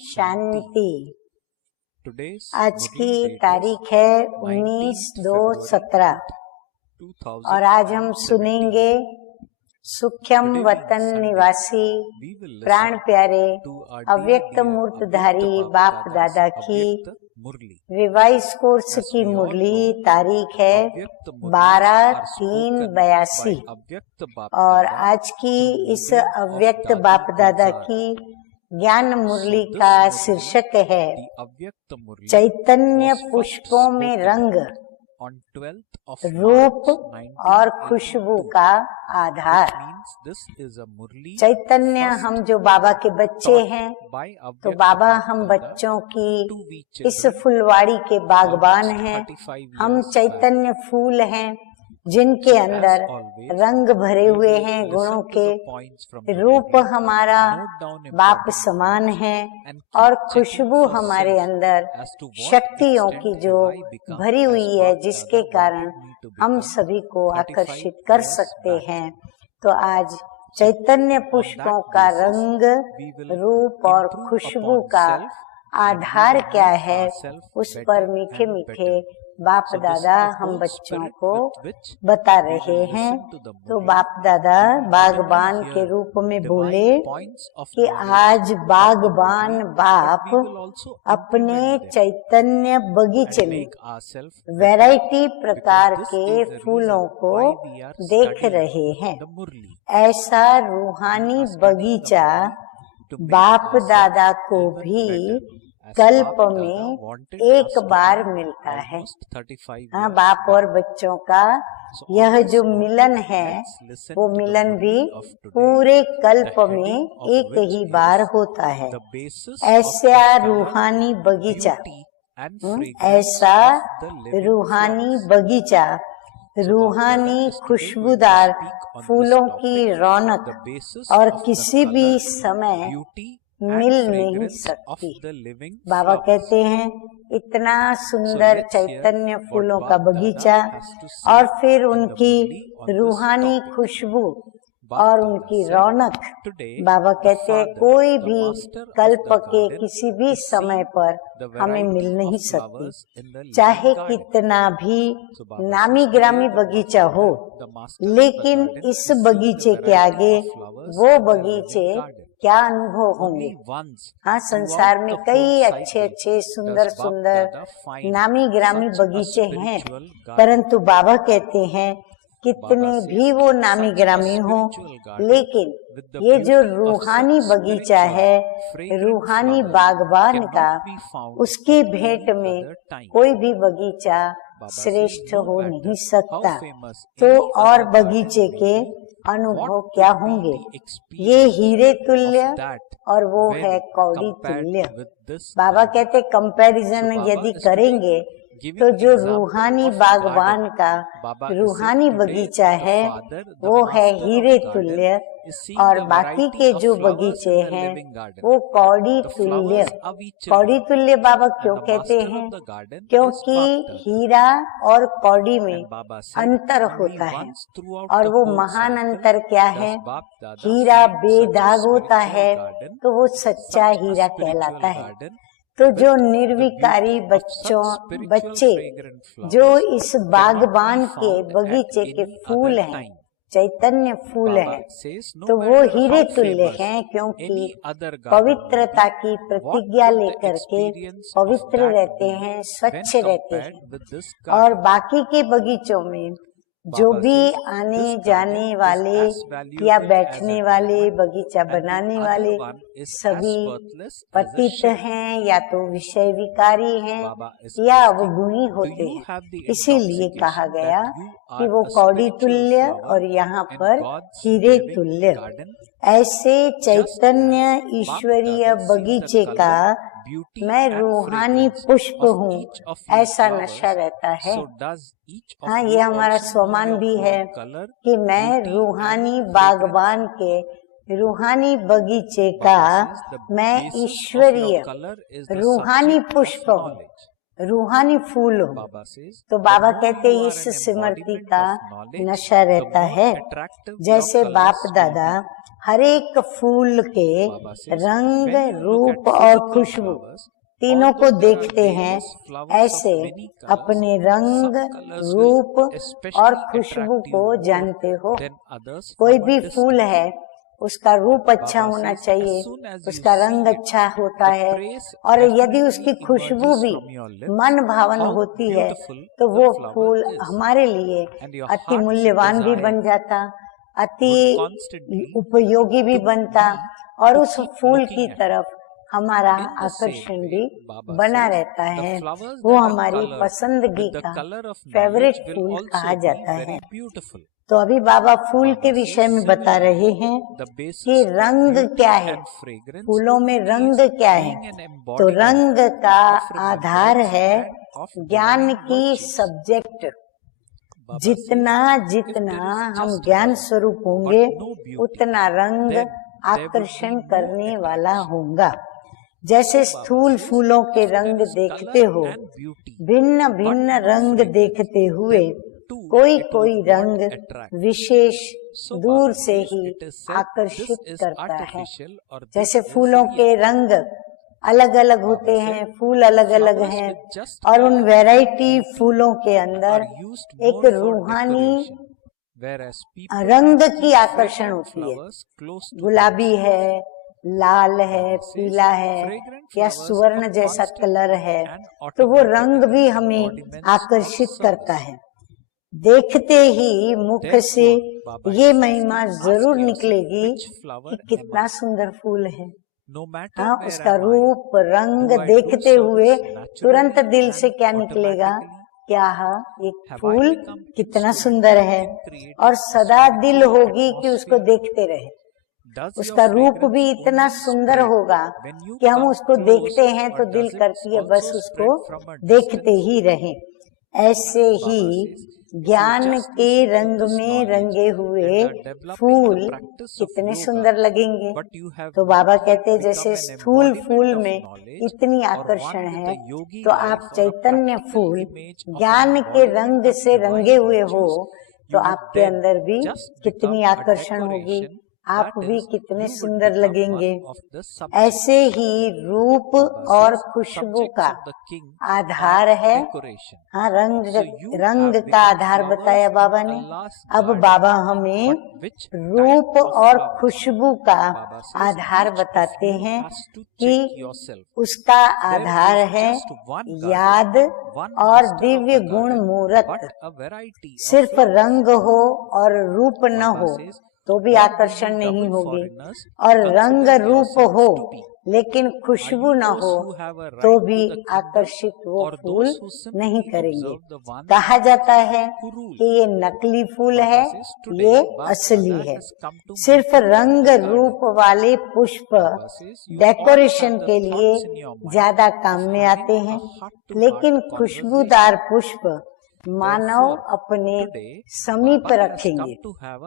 शांति। आज की तारीख है 19/2/17 और आज हम सुनेंगे सुख्यम वतन निवासी प्राण प्यारे अव्यक्त मूर्तधारी बाप दादा की रिवाइज कोर्स की मुरली। तारीख है 12/3/82 और आज की इस अव्यक्त बाप दादा की ज्ञान मुरली का शीर्षक है चैतन्य पुष्पों में रंग, रूप और खुशबू का आधार। चैतन्य हम जो बाबा के बच्चे हैं, तो बाबा हम बच्चों की इस फुलवाड़ी के बागबान हैं। हम चैतन्य फूल हैं जिनके अंदर रंग भरे हुए हैं गुणों के। रूप हमारा बाप समान है और खुशबू हमारे अंदर शक्तियों की जो भरी हुई है, जिसके कारण हम सभी को आकर्षित कर सकते हैं। तो आज चैतन्य पुष्पों का रंग, रूप और खुशबू का आधार क्या है, उस पर मीठे मीठे बाप दादा हम बच्चों को बता रहे हैं। तो बाप दादा बागबान के रूप में बोले कि आज बागबान बाप अपने चैतन्य बगीचे में वैरायटी प्रकार के फूलों को देख रहे हैं। ऐसा रूहानी बगीचा बाप दादा को भी कल्प में एक बार मिलता है। हाँ, बाप और बच्चों का यह जो मिलन है, वो मिलन भी पूरे कल्प में एक ही बार होता है। ऐसा रूहानी बगीचा, ऐसा रूहानी बगीचा, रूहानी खुशबूदार फूलों की रौनक और किसी भी समय मिल नहीं सकती। बाबा कहते हैं इतना सुंदर चैतन्य फूलों का बगीचा और फिर उनकी रूहानी खुशबू और उनकी रौनक, बाबा कहते हैं कोई भी कल्प के किसी भी समय पर हमें मिल नहीं सकती। चाहे कितना भी नामी ग्रामी बगीचा हो, लेकिन इस बगीचे के आगे वो बगीचे क्या अनुभव होंगे। हाँ, संसार में कई अच्छे अच्छे सुंदर सुंदर नामी ग्रामी बगीचे हैं, परंतु बाबा कहते हैं कितने भी वो नामी ग्रामी हो, लेकिन ये जो रूहानी बगीचा है, रूहानी बागबान का, उसकी भेंट में कोई भी बगीचा श्रेष्ठ हो नहीं सकता। तो और बगीचे के अनुभव क्या होंगे, ये हीरे तुल्य और वो है कौड़ी तुल्य। बाबा कहते कंपैरिजन यदि करेंगे तो जो रूहानी बागबान का रूहानी बगीचा है वो है हीरे तुल्य और बाकी के जो बगीचे हैं वो कौड़ी तुल्य। कौड़ी तुल्य बाबा क्यों कहते हैं? क्योंकि हीरा और कौड़ी में अंतर होता है, और वो महान अंतर क्या है? हीरा बेदाग होता है तो वो सच्चा हीरा कहलाता है। तो जो निर्विकारी बच्चे जो इस बागबान के बगीचे के फूल हैं, चैतन्य फूल हैं, तो वो हीरे तुल्य हैं, क्योंकि पवित्रता की प्रतिज्ञा लेकर के पवित्र रहते हैं, स्वच्छ रहते हैं। और बाकी के बगीचों में जो भी आने जाने वाले या बैठने वाले, बगीचा बनाने वाले सभी पतित हैं, या तो विषय विकारी हैं या अवगुणी होते हैं। इसीलिए कहा गया कि वो कौड़ी तुल्य और यहाँ पर हीरे तुल्य। ऐसे चैतन्य ईश्वरीय बगीचे का मैं रूहानी पुष्प हूँ, ऐसा नशा रहता है। हाँ, ये हमारा स्वमान भी है कि मैं रूहानी बागबान के रूहानी बगीचे का मैं ईश्वरीय रूहानी पुष्प हूँ। रूहानी फूल हो। तो बाबा कहते इस स्मृति का नशा रहता है। जैसे बाप दादा हर एक फूल के रंग, रूप और खुशबू तीनों को देखते हैं, ऐसे अपने रंग, रूप और खुशबू को जानते हो। कोई भी फूल है, उसका रूप अच्छा होना चाहिए, उसका रंग अच्छा होता है, और यदि उसकी खुशबू भी मन भावन होती है तो वो फूल हमारे लिए अति मूल्यवान भी बन जाता, अति उपयोगी भी बनता, और उस फूल की तरफ हमारा आकर्षण भी बना रहता है। वो हमारी पसंदगी का फेवरेट फूल कहा जाता है। तो अभी बाबा फूल के विषय में बता रहे हैं कि रंग क्या है, फूलों में रंग क्या है। तो रंग का आधार है ज्ञान की सब्जेक्ट। जितना जितना हम ज्ञान स्वरूप होंगे उतना रंग आकर्षण करने वाला होगा। जैसे स्थूल फूलों के रंग देखते हो, भिन्न भिन्न रंग देखते हुए कोई कोई रंग विशेष दूर से ही आकर्षित करता है। जैसे फूलों के रंग अलग अलग होते हैं, फूल अलग अलग हैं, और उन वैरायटी फूलों के अंदर एक रूहानी रंग की आकर्षण होती है। गुलाबी है, लाल है, पीला है, या सुवर्ण जैसा कलर है, तो वो रंग भी हमें आकर्षित करता है। देखते ही मुख से ये महिमा जरूर निकलेगी कि कितना सुंदर फूल है। हाँ, उसका रूप रंग देखते हुए तुरंत दिल से क्या निकलेगा, क्या एक फूल कितना सुंदर है, और सदा दिल होगी कि उसको देखते रहे। उसका रूप भी इतना सुंदर होगा कि हम उसको देखते हैं तो दिल करती है बस उसको देखते ही रहें। ऐसे ही ज्ञान के रंग में रंगे हुए फूल कितने सुंदर लगेंगे। तो बाबा कहते हैं जैसे स्थूल फूल में इतनी आकर्षण है, तो आप चैतन्य फूल ज्ञान के रंग से रंगे हुए हो तो आपके अंदर भी कितनी आकर्षण होगी, आप भी कितने सुंदर लगेंगे। ऐसे ही रूप और खुशबू का आधार है, हाँ, रंग का आधार बताया बाबा ने। अब बाबा हमें रूप और खुशबू का आधार बताते हैं कि उसका आधार है याद और दिव्य गुण मूर्त। सिर्फ रंग हो और रूप न हो तो भी आकर्षण नहीं होगी, और रंग रूप हो लेकिन खुशबू न हो तो भी आकर्षित वो फूल नहीं करेंगे। कहा जाता है कि ये नकली फूल है, ये असली है। सिर्फ रंग रूप वाले पुष्प डेकोरेशन के लिए ज्यादा काम में आते हैं, लेकिन खुशबूदार पुष्प मानव अपने समीप रखेंगे।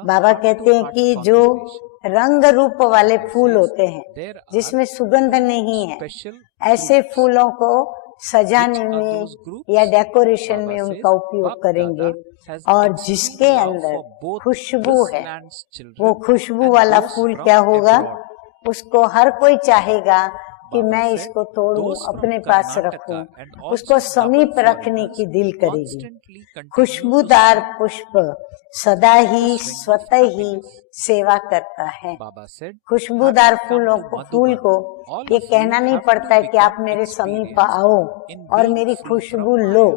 बाबा कहते हैं कि जो रंग रूप वाले फूल होते हैं जिसमें सुगंध नहीं है, ऐसे फूलों को सजाने में या डेकोरेशन में उनका उपयोग करेंगे, और जिसके अंदर खुशबू है वो खुशबू वाला फूल क्या होगा, उसको हर कोई चाहेगा कि मैं इसको तोड़ूं, अपने पास रखूं, उसको समीप रखने की दिल करेगी। खुशबूदार पुष्प सदा ही स्वतः ही सेवा करता है। खुशबूदार फूल को ये कहना नहीं पड़ता है कि आप मेरे समीप आओ और मेरी खुशबू लो,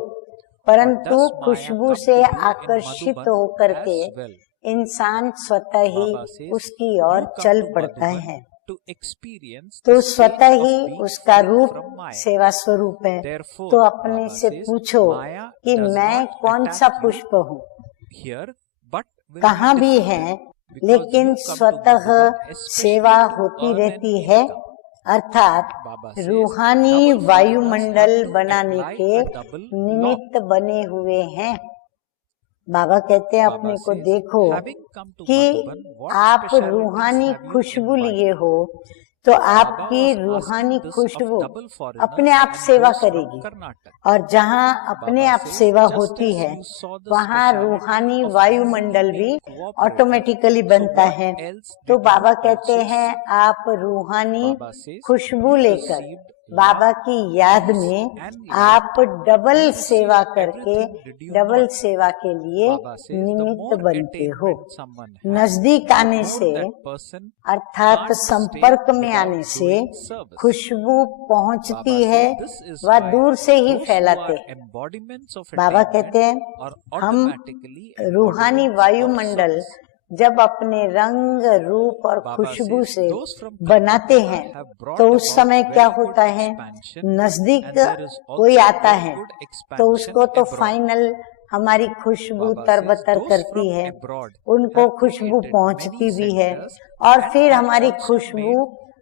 परंतु खुशबू से आकर्षित होकर के इंसान स्वतः ही उसकी ओर चल पड़ता है। तो स्वतः ही उसका रूप सेवा स्वरूप है। तो अपने से पूछो कि मैं कौन सा पुष्प हूँ। कहाँ भी है लेकिन स्वतः सेवा होती रहती है, अर्थात रूहानी वायुमंडल बनाने के निमित्त बने हुए हैं। बाबा कहते हैं अपने को देखो कि आप रूहानी खुशबू लिए हो तो आपकी रूहानी खुशबू अपने आप सेवा करेगी, और जहाँ अपने आप सेवा होती है वहाँ रूहानी वायुमंडल भी ऑटोमेटिकली बनता है। तो बाबा कहते हैं आप रूहानी खुशबू लेकर बाबा की याद में आप डबल सेवा करके डबल सेवा के लिए निमित्त बनते हो। नजदीक आने से अर्थात संपर्क में आने से खुशबू पहुंचती है, वह दूर से ही फैलाते हैं। बाबा कहते हैं हम रूहानी वायुमंडल जब अपने रंग रूप और खुशबू से बनाते हैं तो उस समय क्या होता है, नजदीक कोई आता है तो उसको तो फाइनल हमारी खुशबू तरबतर करती है, उनको खुशबू पहुंचती भी है, और फिर हमारी खुशबू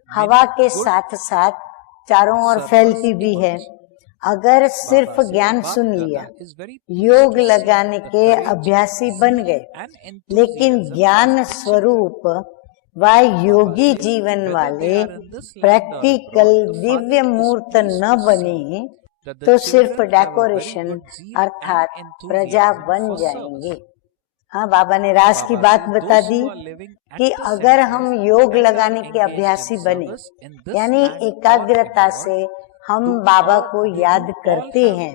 हवा के साथ साथ चारों ओर फैलती भी है। अगर सिर्फ ज्ञान सुन लिया, योग लगाने के अभ्यासी बन गए, लेकिन ज्ञान स्वरूप व योगी जीवन वाले प्रैक्टिकल दिव्य मूर्त न बने तो सिर्फ डेकोरेशन अर्थात प्रजा बन जाएंगे। हाँ, बाबा ने राज की बात बता दी कि अगर हम योग लगाने के अभ्यासी बने, यानी एकाग्रता से हम बाबा को याद करते हैं,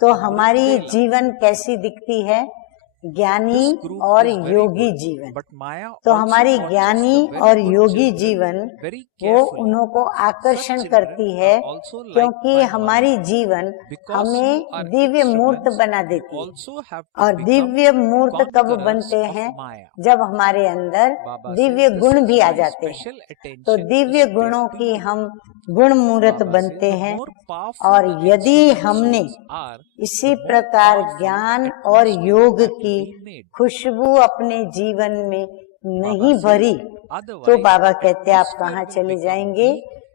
तो हमारी जीवन कैसी दिखती है, ज्ञानी और योगी जीवन। तो हमारी ज्ञानी और योगी जीवन वो उन्हों को आकर्षण करती है, क्योंकि हमारी जीवन हमें दिव्य मूर्त बना देती है। और दिव्य मूर्त कब बनते हैं, जब हमारे अंदर दिव्य गुण भी आ जाते हैं। तो दिव्य गुणों की हम गुण मूर्त बनते हैं। और यदि हमने इसी प्रकार ज्ञान और योग की खुशबू अपने जीवन में नहीं भरी तो बाबा कहते आप कहाँ चले जाएंगे,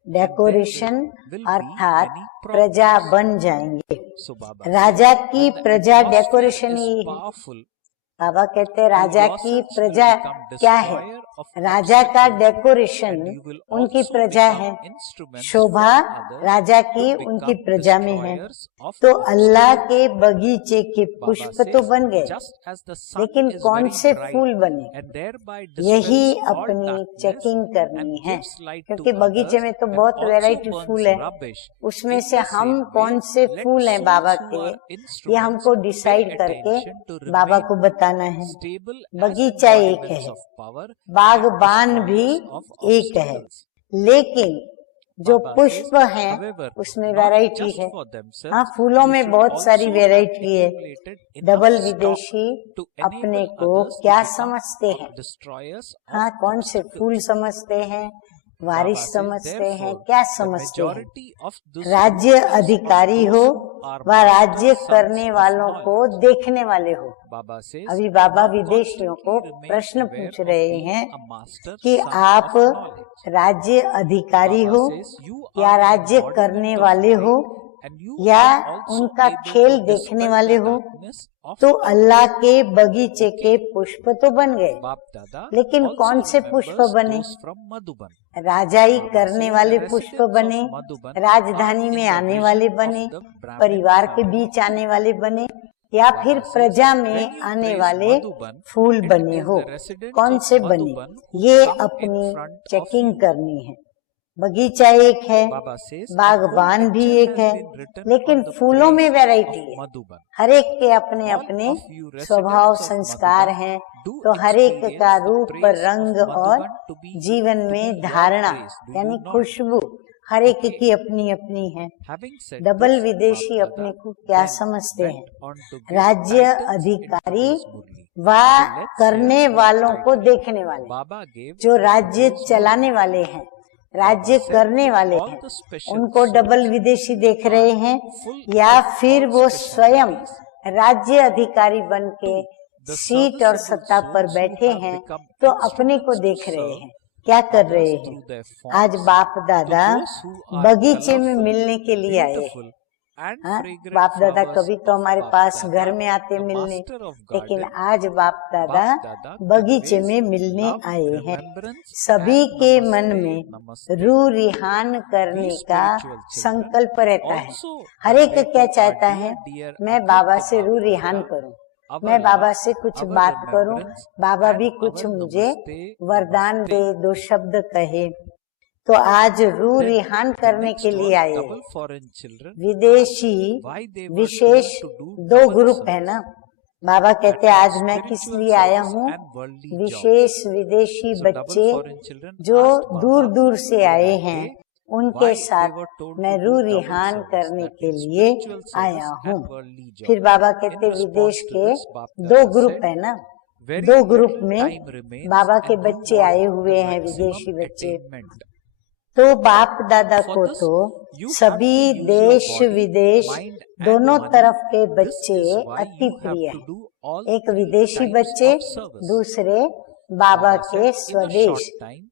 डेकोरेशन अर्थात प्रजा बन जाएंगे। राजा की प्रजा डेकोरेशन ही है। बाबा कहते हैं राजा की प्रजा क्या है, राजा का डेकोरेशन उनकी प्रजा है, शोभा राजा की उनकी प्रजा में है। तो अल्लाह के बगीचे के पुष्प तो बन गए, लेकिन कौन से फूल बने, यही अपनी चेकिंग करनी है। क्योंकि बगीचे में तो बहुत वैरायटी फूल है, उसमें से हम कौन से फूल हैं बाबा के, ये हमको डिसाइड करके बाबा को बताना है। बगीचा एक है, बागबान भी एक है, लेकिन जो पुष्प हैं उसमें वैरायटी है। हाँ, फूलों में बहुत सारी वैरायटी है। डबल विदेशी अपने को क्या समझते हैं, हाँ, कौन से फूल समझते हैं, वारिस समझते हैं, क्या समझते हैं। राज्य अधिकारी हो व राज्य करने वालों को देखने वाले हो। अभी बाबा विदेशियों को प्रश्न पूछ रहे हैं कि आप राज्य अधिकारी हो या राज्य करने वाले हो या उनका खेल देखने वाले हो। तो अल्लाह के बगीचे के पुष्प तो बन गए, लेकिन कौन से पुष्प बने, राजाई करने वाले पुष्प बने, राजधानी में आने वाले बने, परिवार के बीच आने वाले बने, या फिर प्रजा में आने वाले फूल बने हो, कौन से बने, ये अपनी चेकिंग करनी है। बगीचा एक है, बागबान भी एक है, लेकिन फूलों में वैरायटी है। हर एक के अपने अपने स्वभाव संस्कार हैं। तो हर एक का रूप, रंग और जीवन में धारणा यानी खुशबू हर एक की अपनी अपनी है। डबल विदेशी अपने को क्या समझते हैं, राज्य अधिकारी व करने वालों को देखने वाले। जो राज्य चलाने वाले हैं, राज्य करने वाले हैं, उनको डबल विदेशी देख रहे हैं, या फिर वो स्वयं राज्य अधिकारी बन के सीट और सत्ता पर बैठे हैं तो अपने को देख रहे हैं, क्या कर रहे हैं। आज बाप दादा बगीचे में मिलने के लिए आए हैं, बाप दादा कभी तो हमारे पास घर में आते मिलने, लेकिन आज बाप दादा बगीचे में मिलने आए हैं। सभी के मन में रूह रिहान करने का संकल्प रहता है। हर एक क्या चाहता है, मैं बाबा से रूह रिहान करूं, मैं बाबा से कुछ बात करूं, बाबा भी कुछ मुझे वरदान दे, दो शब्द कहे। तो आज रूह रिहान करने के लिए आए। विदेशी विशेष 2 ग्रुप है ना। बाबा कहते हैं आज मैं किस लिए आया हूँ, विशेष विदेशी बच्चे जो दूर दूर से आए हैं उनके साथ मैं रूह रिहान करने के लिए आया हूँ। फिर बाबा कहते विदेश के 2 ग्रुप है ना, 2 ग्रुप में बाबा के बच्चे आए हुए हैं, विदेशी बच्चे। तो बाप दादा को तो सभी देश विदेश दोनों तरफ के बच्चे अति प्रिय हैं। एक विदेशी बच्चे, दूसरे बाबा के स्वदेश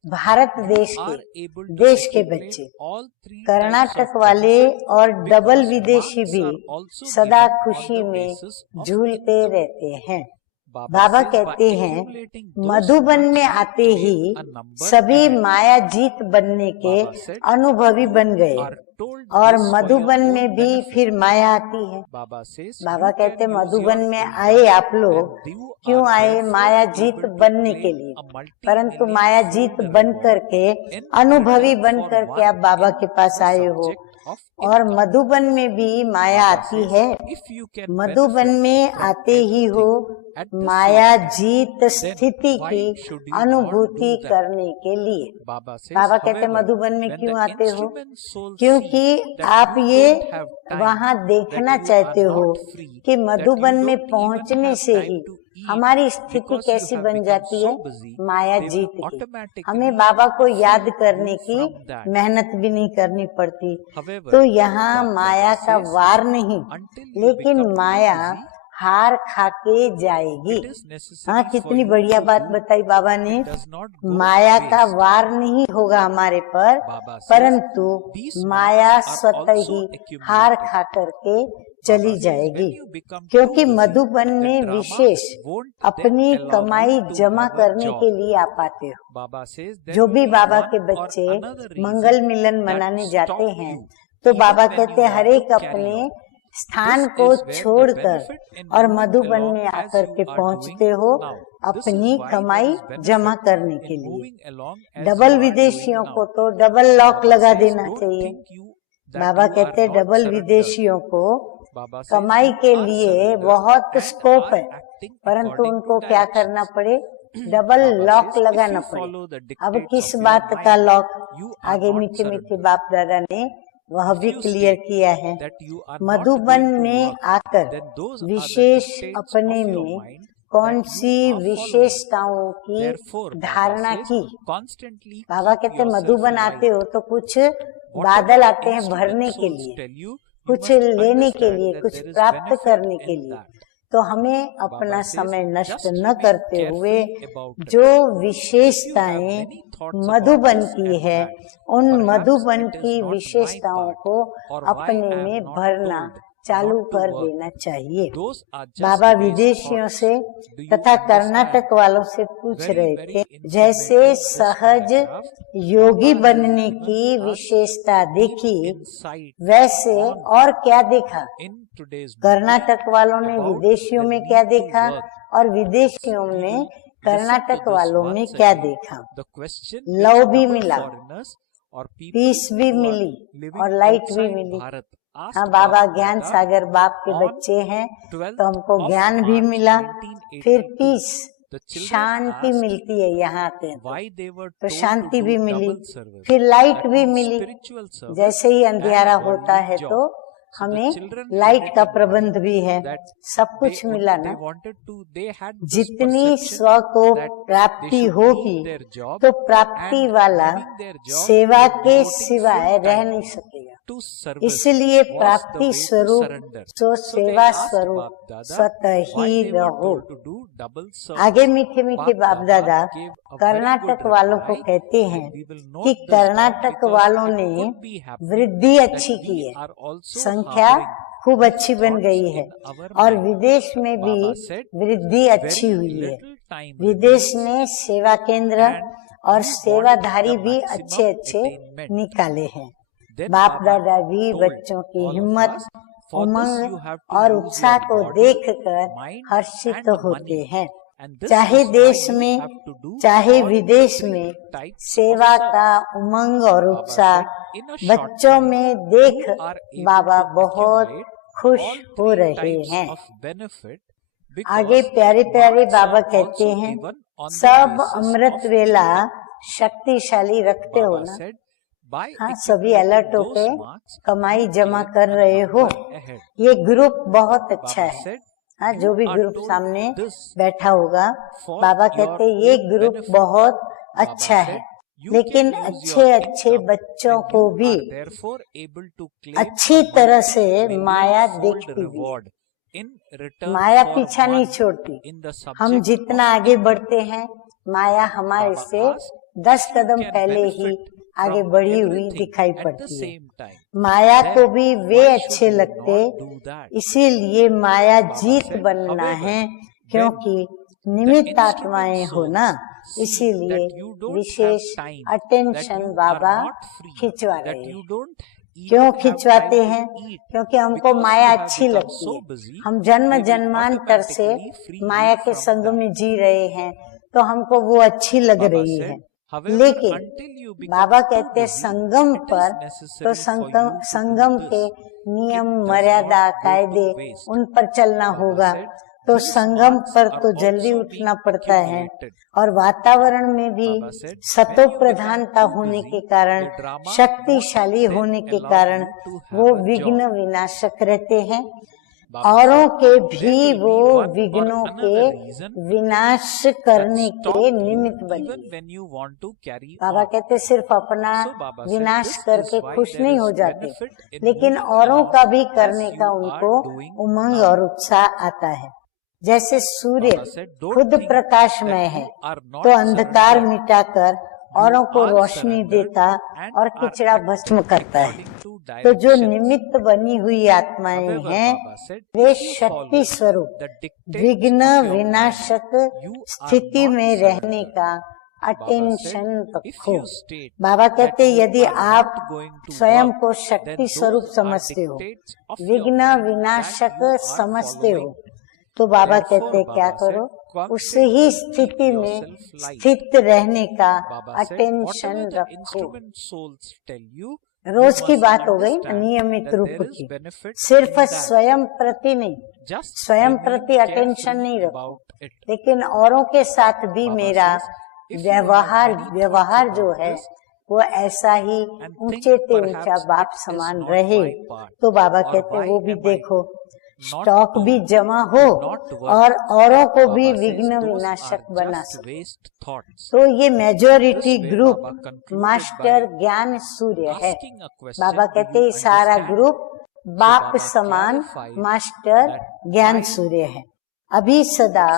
भारत देश के बच्चे। कर्नाटक वाले और डबल विदेशी भी सदा खुशी में झूलते रहते हैं। बाबा कहते हैं मधुबन में आते ही सभी माया जीत बनने के अनुभवी बन गए, और मधुबन में भी फिर माया आती है। बाबा कहते मधुबन में आए आप लोग, क्यों आए, माया जीत बनने के लिए, परंतु माया जीत बन करके अनुभवी बन करके आप बाबा के पास आए हो। और मधुबन में भी माया आती है, मधुबन में आते ही हो माया जीत स्थिति की अनुभूति करने के लिए। बाबा कहते मधुबन में क्यों आते हो, क्योंकि आप ये वहाँ देखना चाहते हो कि मधुबन में पहुँचने से ही हमारी स्थिति कैसी बन जाती है, माया जीत की। हमें बाबा को याद करने की मेहनत भी नहीं करनी पड़ती। तो यहाँ माया का वार नहीं, लेकिन माया हार खा के जाएगी। हाँ, कितनी बढ़िया बात बताई बाबा ने। माया का वार नहीं होगा हमारे पर, परंतु माया स्वतः ही हार खा करके चली जाएगी। क्योंकि मधुबन में विशेष अपनी कमाई जमा करने के लिए आप आते हो। जो भी बाबा के बच्चे मंगल मिलन मनाने जाते हैं, तो बाबा कहते हैं हर एक अपने स्थान को छोड़कर और मधुबन में आकर के पहुंचते हो अपनी कमाई जमा करने के लिए। डबल विदेशियों को तो डबल लॉक लगा देना चाहिए। बाबा कहते हैं डबल विदेशियों को कमाई के लिए बहुत स्कोप है, परंतु उनको क्या करना पड़े, डबल लॉक लगाना पड़े। अब किस बात का लॉक, आगे मीठे मीठे बाप दादा ने वह भी क्लियर किया है। मधुबन में आकर विशेष अपने में कौन सी विशेषताओं की धारणा की। बाबा कहते मधुबन आते हो तो कुछ बादल आते हैं भरने के लिए, कुछ लेने के लिए, कुछ प्राप्त करने के लिए। तो हमें अपना समय नष्ट न करते हुए जो विशेषताएं मधुबन की है, उन मधुबन की विशेषताओं को अपने में भरना चालू कर देना चाहिए। बाबा विदेशियों से तथा कर्नाटक वालों से पूछ रहे थे, जैसे सहज योगी बनने की विशेषता देखी, वैसे और क्या देखा। कर्नाटक वालों ने विदेशियों में क्या देखा और विदेशियों ने कर्नाटक वालों में क्या देखा। लव भी मिला, पीस भी मिली और लाइट भी मिली। हाँ, बाबा ज्ञान सागर बाप के बच्चे हैं, तो हमको ज्ञान भी मिला, फिर पीस शांति मिलती है यहाँ आते हैं तो शांति भी मिली, फिर लाइट भी मिली। जैसे ही अंधियारा होता है तो हमें लाइट का प्रबंध भी है, सब कुछ मिला ना। जितनी स्व को प्राप्ति होगी तो प्राप्ति वाला सेवा के सिवाय रह नहीं सकेगा। इसलिए प्राप्ति स्वरूप तो सेवा स्वरूप स्वतः ही रहो। आगे मीठे मीठे बाप दादा कर्नाटक वालों को कहते हैं कि कर्नाटक वालों ने वृद्धि अच्छी की है, संख्या खूब अच्छी बन गई है और विदेश में भी वृद्धि अच्छी हुई है। विदेश ने सेवा केंद्र और सेवाधारी भी अच्छे अच्छे निकाले हैं। बाप दादा भी बच्चों की हिम्मत, उमंग और उत्साह को देखकर हर्षित होते हैं। चाहे देश में चाहे विदेश में सेवा का उमंग और उत्साह बच्चों में देख बाबा बहुत खुश हो रहे हैं। आगे प्यारे प्यारे बाबा कहते हैं, सब अमृत वेला शक्तिशाली रखते हो ना। हाँ, सभी अलर्ट होके कमाई जमा कर रहे हो। ये ग्रुप बहुत अच्छा है। हाँ, जो भी ग्रुप सामने बैठा होगा, बाबा कहते ये ग्रुप बहुत अच्छा है, लेकिन अच्छे अच्छे बच्चों को भी अच्छी तरह से माया देखती है। माया पीछा नहीं छोड़ती। हम जितना आगे बढ़ते हैं, माया हमारे से 10 कदम पहले ही आगे बढ़ी हुई दिखाई पड़ती है। माया को भी वे अच्छे लगते, इसीलिए माया जीत बनना है, क्योंकि निमित्त आत्माएं हो ना, इसीलिए विशेष अटेंशन बाबा खिंचवा रहे हैं। क्यों खिंचवाते हैं? क्योंकि हमको माया अच्छी लगती है। हम जन्म जन्मांतर से माया के संग में जी रहे हैं, तो हमको वो अच्छी लग रही है। लेकिन बाबा कहते संगम पर तो संगम के नियम, मर्यादा, कायदे उन पर चलना होगा। तो संगम पर तो जल्दी उठना पड़ता है और वातावरण में भी सतो प्रधानता होने के कारण, शक्तिशाली होने के कारण वो विघ्न विनाशक रहते हैं। औरों के भी वो विघ्नों के विनाश करने के निमित्त बने। बाबा कहते सिर्फ अपना विनाश करके खुश नहीं हो जाते, लेकिन औरों का भी करने का उनको उमंग और उत्साह आता है। जैसे सूर्य खुद प्रकाशमय है, तो अंधकार मिटाकर औरों को रोशनी देता और किचड़ा भस्म करता है। तो जो निमित्त बनी हुई आत्माएं हैं, वे शक्ति स्वरूप विघ्न विनाशक स्थिति में रहने का अटेंशन रखो। बाबा कहते यदि आप स्वयं को शक्ति स्वरूप समझते हो, विघ्न विनाशक समझते हो, तो बाबा कहते क्या करो, उस ही स्थिति में स्थित रहने का अटेंशन रखो। रोज की बात हो गई नियमित रूप की, सिर्फ स्वयं प्रति नहीं, स्वयं प्रति अटेंशन नहीं रखो, लेकिन औरों के साथ भी मेरा व्यवहार जो है वो ऐसा ही ऊंचे से ऊंचा बाप समान रहे। तो बाबा कहते वो भी देखो, स्टॉक भी जमा हो और औरों को भी विघ्न विनाशक बना सके। तो ये मेजॉरिटी ग्रुप मास्टर ज्ञान सूर्य है। बाबा कहते हैं सारा ग्रुप बाप समान मास्टर ज्ञान सूर्य है। अभी सदा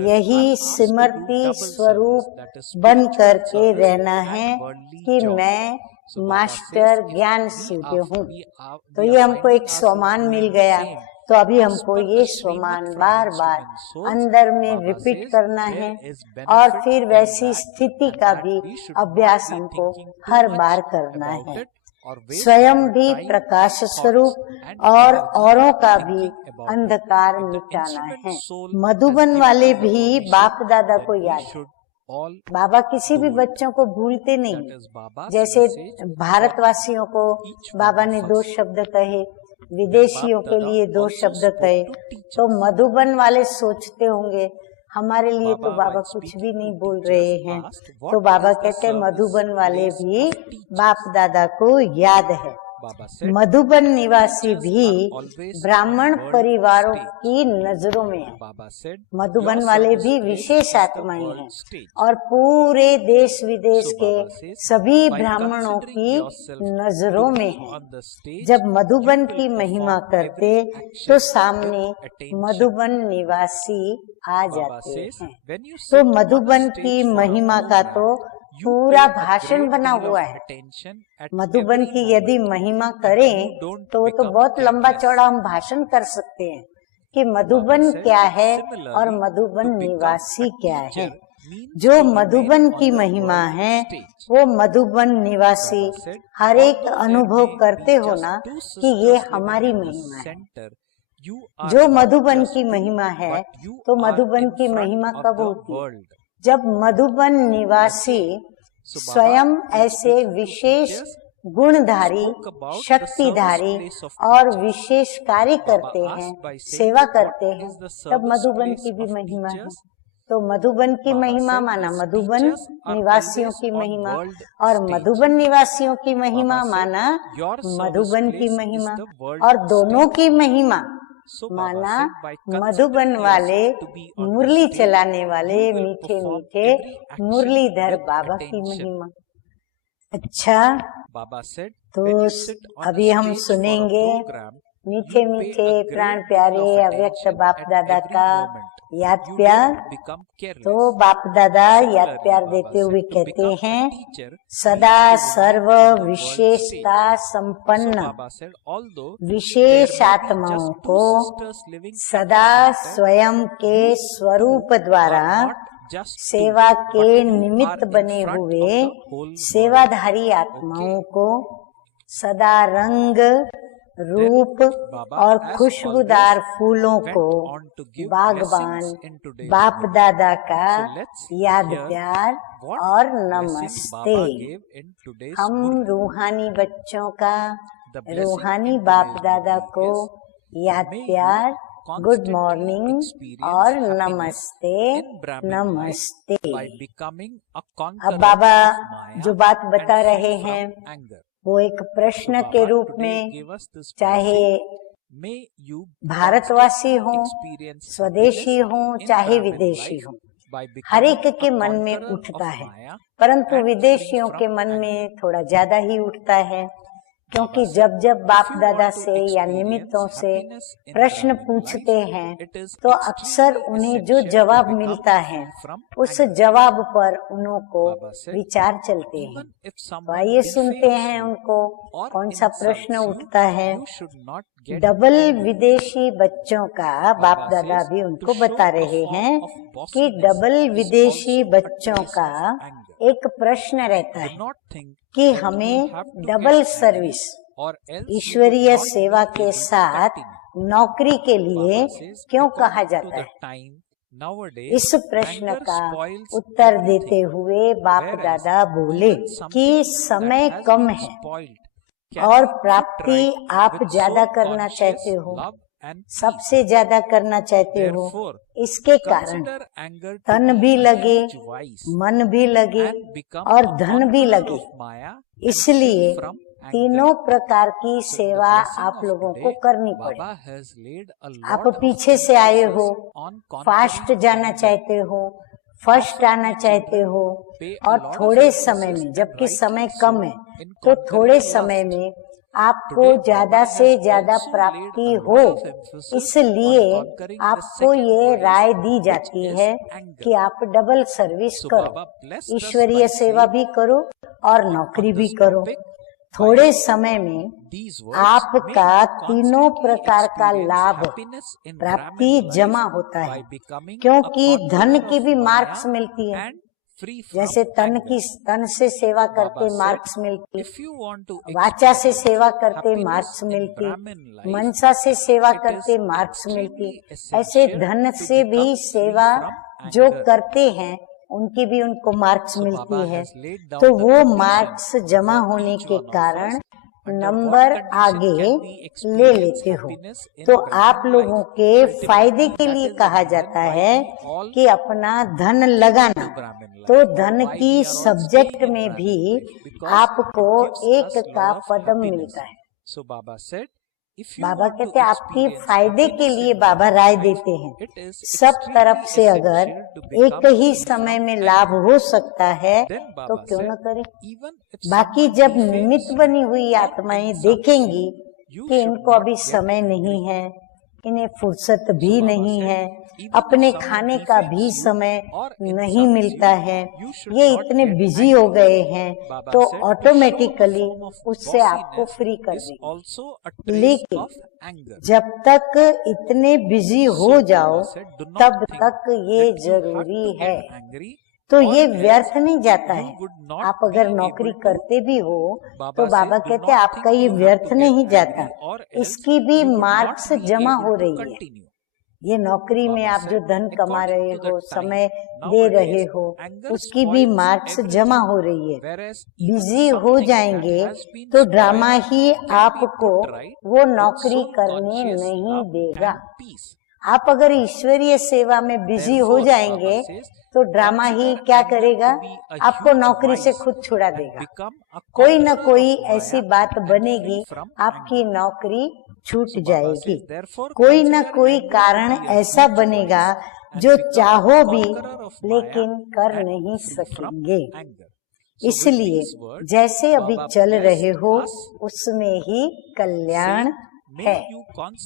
यही स्मृति स्वरूप बन करके रहना है कि मैं मास्टर ज्ञान सूर्य हूँ। तो ये हमको एक स्वमान मिल गया, तो अभी हमको ये स्वमान बार बार अंदर में रिपीट करना है और फिर वैसी स्थिति का भी अभ्यास हमको हर बार करना है। स्वयं भी प्रकाश स्वरूप और औरों का भी अंधकार मिटाना है। मधुबन वाले भी बाप दादा को याद, बाबा किसी भी बच्चों को भूलते नहीं। जैसे भारतवासियों को बाबा ने 2 शब्द कहे, विदेशियों के लिए 2 शब्द कहे, तो मधुबन वाले सोचते होंगे हमारे लिए तो बाबा कुछ भी नहीं बोल रहे हैं। तो बाबा कहते हैं मधुबन वाले भी बाप दादा को याद है। मधुबन निवासी भी ब्राह्मण परिवारों की नजरों में है। मधुबन वाले भी विशेष आत्माएं हैं और पूरे देश विदेश के सभी ब्राह्मणों की नजरों में है। जब मधुबन की महिमा करते तो सामने मधुबन निवासी आ जाते हैं। तो मधुबन की महिमा का तो पूरा भाषण बना हुआ है। मधुबन की यदि महिमा करें तो बहुत लंबा चौड़ा हम भाषण कर सकते हैं कि मधुबन क्या है और मधुबन निवासी क्या है। जो मधुबन की महिमा है वो मधुबन निवासी हर एक अनुभव करते हो ना कि ये हमारी महिमा है। जो मधुबन की महिमा है तो मधुबन की महिमा कब होती है? जब मधुबन निवासी स्वयं ऐसे विशेष गुणधारी, शक्तिधारी और विशेष कार्य करते हैं, सेवा करते हैं, तब मधुबन की भी महिमा है। तो मधुबन की महिमा माना मधुबन निवासियों की महिमा, और मधुबन निवासियों की महिमा माना मधुबन की महिमा, और दोनों की महिमा माना मधुबन वाले मुरली चलाने वाले मीठे मीठे मुरलीधर बाबा की महिमा। अच्छा, तो अभी हम सुनेंगे मीठे मीठे प्राण प्यारे अव्यक्त बाप दादा का याद प्यार। तो बाप दादा याद प्यार देते हुए कहते हैं, सदा सर्व विशेषता संपन्न विशेष आत्माओं को सदा स्वयं के स्वरूप द्वारा सेवा के निमित्त बने हुए सेवाधारी आत्माओं को सदा रंग रूप और खुशबूदार फूलों को बागबान बाप दादा का याद प्यार और नमस्ते। हम रूहानी बच्चों का रूहानी बाप दादा को याद प्यार, गुड मॉर्निंग और नमस्ते नमस्ते। अब बाबा जो बात बता रहे हैं वो एक प्रश्न के रूप में, चाहे भारतवासी हो, स्वदेशी हो, चाहे विदेशी हो, हर एक के मन में उठता है, परंतु विदेशियों के मन में थोड़ा ज्यादा ही उठता है, क्योंकि जब जब बाप दादा से या निमित्तों से प्रश्न पूछते हैं तो अक्सर उन्हें जो जवाब मिलता है उस जवाब पर उनको विचार चलते हैं। तो आइए सुनते हैं उनको कौन सा प्रश्न उठता है। डबल विदेशी बच्चों का बाप दादा भी उनको बता रहे हैं कि डबल विदेशी बच्चों का एक प्रश्न रहता है कि हमें डबल सर्विस ईश्वरीय सेवा के साथ नौकरी के लिए क्यों कहा जाता है। इस प्रश्न का उत्तर देते हुए बाप दादा बोले कि समय कम है और प्राप्ति आप ज्यादा करना चाहते हो, सबसे ज्यादा करना चाहते हो, इसके कारण तन भी लगे, मन भी लगे और धन भी लगे। इसलिए तीनों प्रकार की सेवा आप लोगों को करनी पड़े। आप पीछे से आए हो, फास्ट जाना चाहते हो, फर्स्ट आना चाहते हो, और थोड़े समय में, जबकि समय कम है, तो थोड़े समय में आपको ज्यादा से ज्यादा प्राप्ति हो, इसलिए आपको ये राय दी जाती है कि आप डबल सर्विस करो, ईश्वरीय सेवा भी करो और नौकरी भी करो। थोड़े समय में आपका तीनों प्रकार का लाभ प्राप्ति जमा होता है, क्योंकि धन की भी मार्क्स मिलती है। जैसे तन से सेवा करते मार्क्स मिलती, वाचा से सेवा करते मार्क्स मिलती, मनसा से सेवा करते मार्क्स मिलती, ऐसे धन से भी सेवा जो करते हैं उनकी भी उनको मार्क्स मिलती है। तो वो मार्क्स जमा होने के कारण नंबर आगे ले लेते हो। तो आप लोगों के फायदे के लिए कहा जाता है कि अपना धन लगाना। तो धन की सब्जेक्ट में भी आपको एक का पदम मिलता है। So Baba said, बाबा कहते आपके फायदे के लिए बाबा राय देते हैं। सब तरफ से अगर एक ही समय में लाभ हो सकता है तो क्यों न करें। बाकी जब निमित्त बनी हुई आत्माएं देखेंगी कि इनको अभी समय नहीं है, इन्हें फुर्सत भी नहीं है, अपने खाने का भी समय नहीं मिलता है, ये इतने बिजी हो गए हैं, तो ऑटोमेटिकली उससे आपको फ्री कर देंगे। लेकिन जब तक इतने बिजी हो जाओ तब तक ये जरूरी है, तो ये व्यर्थ नहीं जाता है। आप अगर नौकरी करते भी हो तो बाबा कहते हैं आपका ये व्यर्थ नहीं जाता, इसकी भी मार्क्स जमा हो रही है। ये नौकरी में आप जो धन कमा रहे हो, समय दे रहे हो, उसकी भी मार्क्स जमा हो रही है। बिजी हो जाएंगे तो ड्रामा ही आपको वो नौकरी करने नहीं देगा। आप अगर ईश्वरीय सेवा में बिजी हो जाएंगे तो ड्रामा ही क्या करेगा, आपको नौकरी से खुद छुड़ा देगा। कोई न कोई ऐसी बात बनेगी, आपकी नौकरी छूट जाएगी। कोई न कोई कारण ऐसा बनेगा जो चाहो भी लेकिन कर नहीं सकेंगे। इसलिए जैसे अभी चल रहे हो उसमें ही कल्याण है।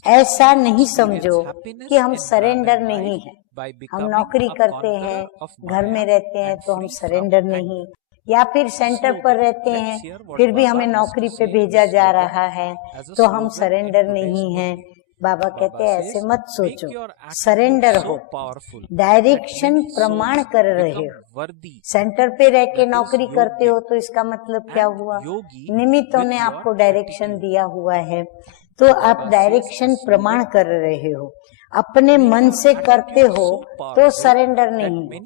ऐसा नहीं समझो कि हम सरेंडर नहीं है। हम नौकरी करते हैं, घर में रहते हैं तो हम सरेंडर नहीं, या फिर सेंटर पर रहते हैं फिर भी हमें नौकरी पे भेजा जा रहा है तो हम सरेंडर नहीं हैं। बाबा कहते हैं ऐसे मत सोचो, सरेंडर हो, डायरेक्शन प्रमाण कर रहे हो। सेंटर पे रह के नौकरी करते हो तो इसका मतलब क्या हुआ, निमित्तों ने आपको डायरेक्शन दिया हुआ है, तो आप डायरेक्शन प्रमाण कर रहे हो। अपने मन से करते हो तो सरेंडर नहीं।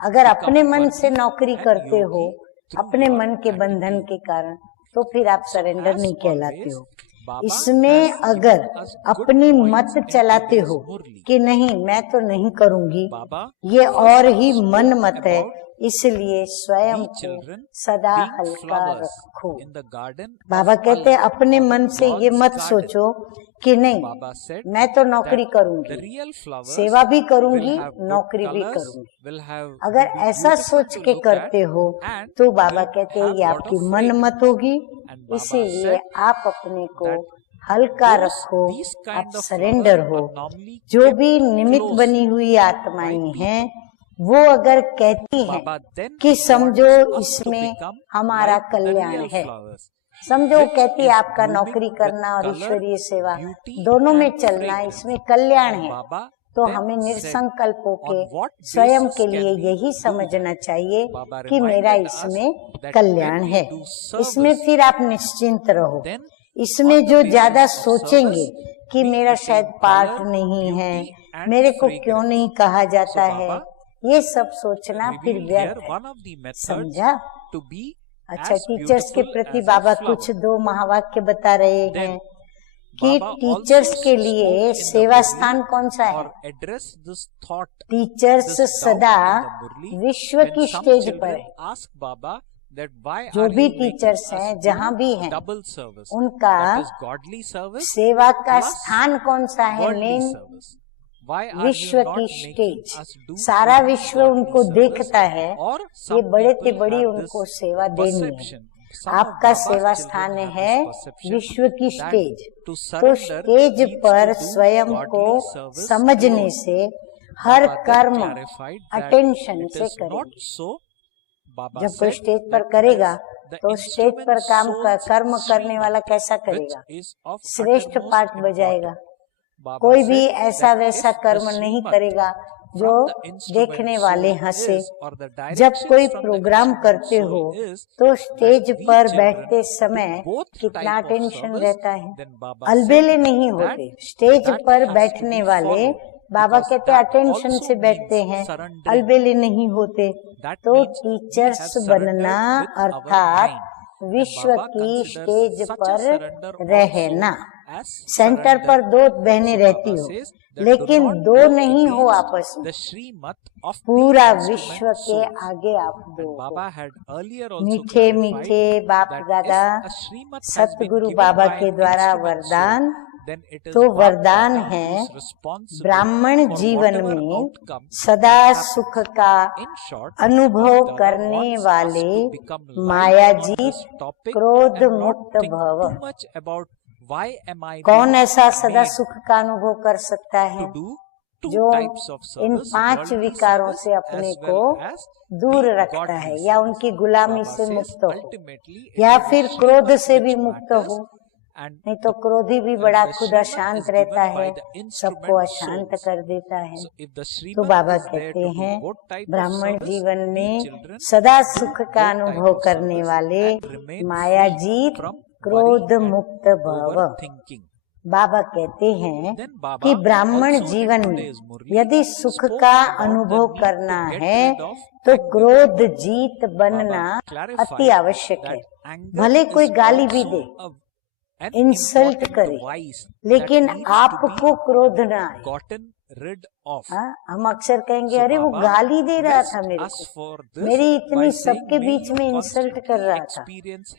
अगर अपने मन से नौकरी करते हो अपने मन के बंधन के कारण तो फिर आप सरेंडर नहीं कहलाते हो। इसमें अगर अपनी मत चलाते हो कि नहीं मैं तो नहीं करूंगी, ये और ही मन मत है, इसलिए स्वयं को सदा हल्का रखो। बाबा कहते हैं अपने मन से ये मत सोचो कि नहीं मैं तो नौकरी करूंगी, सेवा भी करूंगी, नौकरी भी करूंगी। अगर ऐसा सोच के करते हो तो बाबा कहते हैं ये आपकी मन मत होगी, इसीलिए आप अपने को हल्का रखो, आप सरेंडर हो। जो भी निमित्त बनी हुई आत्माएं हैं वो अगर कहती हैं कि समझो इसमें हमारा कल्याण है, समझो कहती आपका नौकरी करना और ईश्वरीय सेवा दोनों में चलना इसमें कल्याण है, तो हमें निसंकल्प होके स्वयं के लिए यही समझना चाहिए कि मेरा इसमें कल्याण है। इसमें फिर आप निश्चिंत रहो। इसमें जो ज्यादा सोचेंगे कि मेरा शायद पाठ नहीं है, मेरे को क्यों नहीं कहा जाता है, ये सब सोचना फिर व्यर्थ है। समझा? अच्छा, टीचर्स के प्रति बाबा कुछ 2 महावाक्य बता रहे हैं कि टीचर्स के लिए सेवा स्थान कौन सा है। टीचर्स सदा विश्व की स्टेज पर है। जो भी टीचर्स हैं जहाँ भी हैं उनका सेवा का स्थान कौन सा है, मेन विश्व की स्टेज। सारा विश्व उनको देखता है, ये बड़े से बड़ी उनको सेवा देनी है। आपका सेवा स्थान है विश्व की स्टेज। तो स्टेज पर स्वयं को समझने से हर कर्म अटेंशन से करेंगे। जब कोई स्टेज पर करेगा तो स्टेज पर कर्म करने वाला कैसा करेगा, श्रेष्ठ पाठ बजाएगा। कोई भी ऐसा वैसा कर्म नहीं करेगा जो देखने वाले हंसे। जब कोई प्रोग्राम करते हो तो स्टेज पर बैठते समय कितना टेंशन रहता है, अलबेले नहीं होते। स्टेज पर बैठने वाले बाबा कहते अटेंशन से बैठते हैं, अलबेले नहीं होते। तो टीचर्स बनना अर्थात विश्व की स्टेज पर रहना। सेंटर पर दो बहनें रहती हो, लेकिन दो नहीं हो आपस में, पूरा विश्व के आगे आप दो हो। मीठे मीठे बाप दादा सतगुरु बाबा के द्वारा वरदान, तो वरदान है ब्राह्मण जीवन में सदा सुख का अनुभव करने वाले मायाजीत क्रोध मुक्त भव। कौन ऐसा सदा सुख का अनुभव कर सकता है जो इन 5 विकारों से अपने को दूर रखता है, या उनकी गुलामी से मुक्त हो, या फिर क्रोध से भी मुक्त हो। नहीं तो क्रोधी भी बड़ा खुद अशांत रहता है, सबको अशांत कर देता है। तो बाबा कहते हैं ब्राह्मण जीवन में सदा सुख का अनुभव करने वाले मायाजीत क्रोध मुक्त भव। बाबा कहते हैं कि ब्राह्मण जीवन में यदि सुख का अनुभव करना है तो क्रोध जीत बनना अति आवश्यक है। भले कोई गाली भी दे, इंसल्ट करे, लेकिन आपको क्रोध ना आए। हम अक्सर कहेंगे अरे वो गाली दे रहा था मेरे को, मेरी इतनी सबके बीच में इंसल्ट कर रहा था,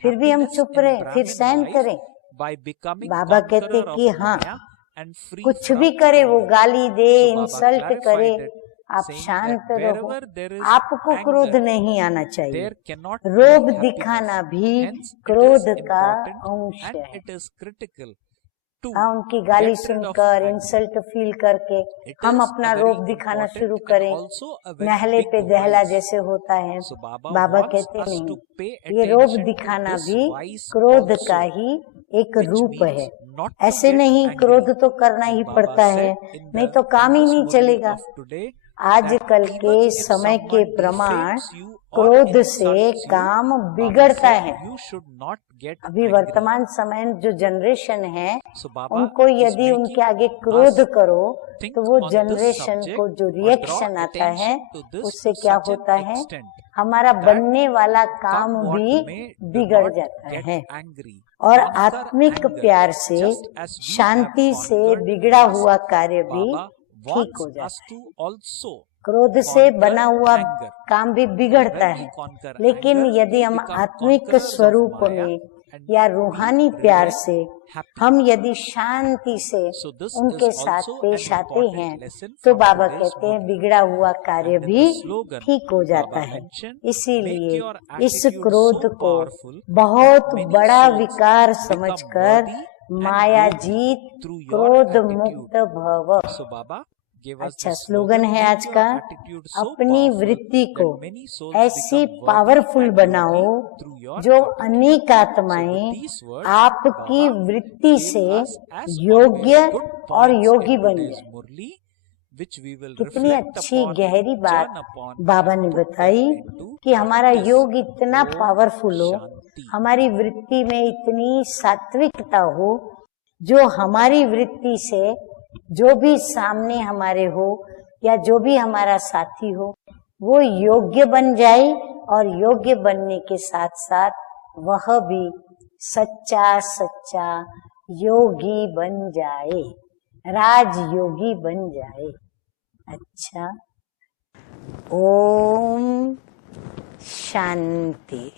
फिर भी हम चुप रहे, फिर सहन करें। बाबा कहते कि हाँ, कुछ भी करे, वो गाली दे, इंसल्ट करे, आप शांत रहो, आपको क्रोध नहीं आना चाहिए। रोब दिखाना भी क्रोध का अंश है। हाँ, उनकी गाली सुनकर इंसल्ट फील करके हम अपना रोब दिखाना शुरू करें, नहले पे दहला जैसे होता है। बाबा कहते नहीं, ये रोब दिखाना भी क्रोध का ही एक रूप है। ऐसे नहीं, क्रोध तो करना ही पड़ता है, नहीं तो काम ही नहीं चलेगा। आजकल के समय के प्रमाण क्रोध से काम बिगड़ता है। अभी वर्तमान समय जो जनरेशन है, उनको यदि उनके आगे क्रोध करो तो वो जनरेशन को जो रिएक्शन आता है उससे क्या होता है, हमारा बनने वाला काम भी बिगड़ जाता है। और आत्मिक प्यार से, शांति से बिगड़ा हुआ कार्य भी ठीक हो जाता है। क्रोध से बना हुआ काम भी बिगड़ता है, लेकिन यदि हम आत्मिक स्वरूप में या रूहानी प्यार से हम यदि शांति से उनके साथ पेश आते हैं तो बाबा कहते हैं बिगड़ा हुआ कार्य भी ठीक हो जाता है। इसीलिए इस क्रोध को बहुत बड़ा विकार समझकर मायाजीत क्रोध मुक्त भव। अच्छा स्लोगन है आज का, अपनी वृत्ति को ऐसी पावरफुल बनाओ जो अनेक आत्माएं आपकी वृत्ति से योग्य और योगी बन जाए। कितनी अच्छी गहरी बात बाबा ने बताई कि हमारा योग इतना पावरफुल हो, हमारी वृत्ति में इतनी सात्विकता हो, जो हमारी वृत्ति से जो भी सामने हमारे हो या जो भी हमारा साथी हो वो योग्य बन जाए, और योग्य बनने के साथ साथ वह भी सच्चा सच्चा योगी बन जाए, राजयोगी बन जाए। अच्छा, ओम शांति।